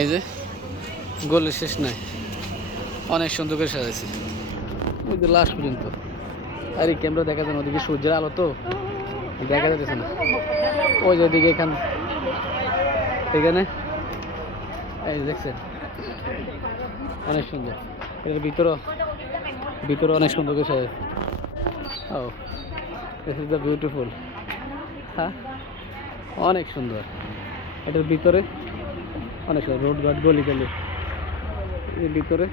এই যে গোলের শেষ নাই, অনেক সুন্দর করে সাজাইছে ওই যে লাস্ট পর্যন্ত। আর এই ক্যামেরা দেখা যায় না, ওদিকে সূর্যের আলো তো দেখা যাচ্ছে না। ওই যে ওদিকে এখানে এই দেখছেন অনেক সুন্দর। এটার ভিতরে অনেক সুন্দর করে সাজাইছে। ও দিস ইজ দ্য বিউটিফুল। হ্যাঁ অনেক সুন্দর। এটার ভিতরে অনেক সুন্দর রোড ঘাট গলি গলি। এর ভিতরে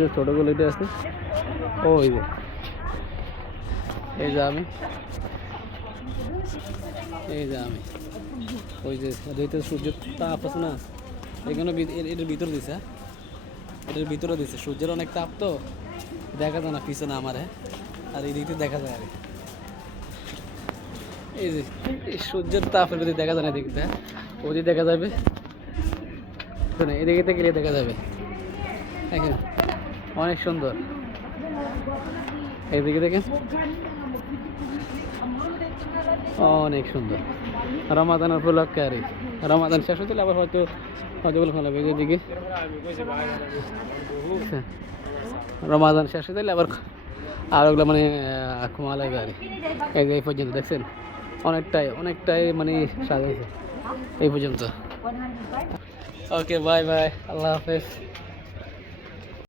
যে ছোটো গলিটা আছে ওই যে এই যে আমি ওই যে ওইটা সূর্যের তাপ আছে না, এখানে এটার ভিতরে দিছে। এটার ভিতরে দিছে, সূর্যের অনেক তাপ তো দেখা যায় না পিছনে আমার। আর এই দিকে দেখা যায় আর এই যে এই সূর্যের তাপের ভিতরে দেখা যায় না, এদিকে ওদিকে দেখা যাবে, এদিকে থেকে দেখা যাবে। দেখেন অনেক সুন্দর, এদিকে দেখেন অনেক সুন্দর। রমাদানের উপলক্ষে আর রমাদান শেষ হতে আবার হয়তো হজগুলো ভালো হবে। এদিকে রমাদান শেষ হতে আবার আর ওগুলো মানে ঘুমা লাগবে আর এই পর্যন্ত দেখছেন অনেকটাই মানে সাজাইছে এই পর্যন্ত। ওকে বাই বাই, আল্লাহ হাফেজ।